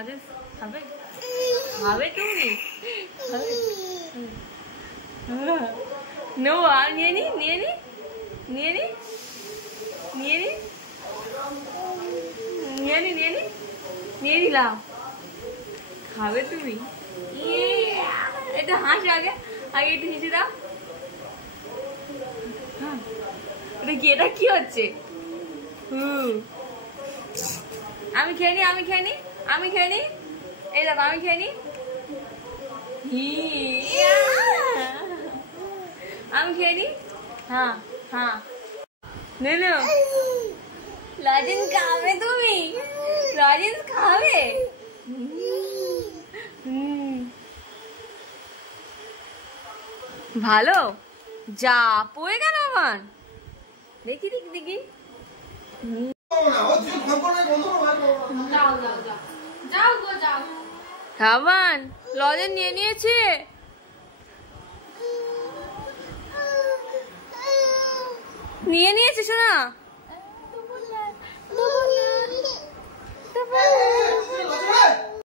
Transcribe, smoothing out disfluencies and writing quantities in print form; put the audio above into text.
রাজেশ খাবে খাবে তুমি খাবে নো আর নিয়ে নি নিয়ে নি নিয়ে নি নিয়ে নি নিয়ে নি নিয়ে নি নিয়ে নিলাম খাবে তুমি এটা হাসি আগে আগে একটু হেসে দাও এটা কি হচ্ছে আমি খেয়ে নি আমি খেয়ে নি আমি খেয়ে নি এই দেখো আমি খেয়ে নি আমি খেয়ে নি হ্যাঁ হ্যাঁ নে নো লজেন্স খাবে তুমি লজেন্স খাবে ভালো যা পড়ে গেল আমার দেখি দেখি দেখি খাবান লজেন্স নিয়ে নিয়েছে নিয়ে নিয়েছে শোনা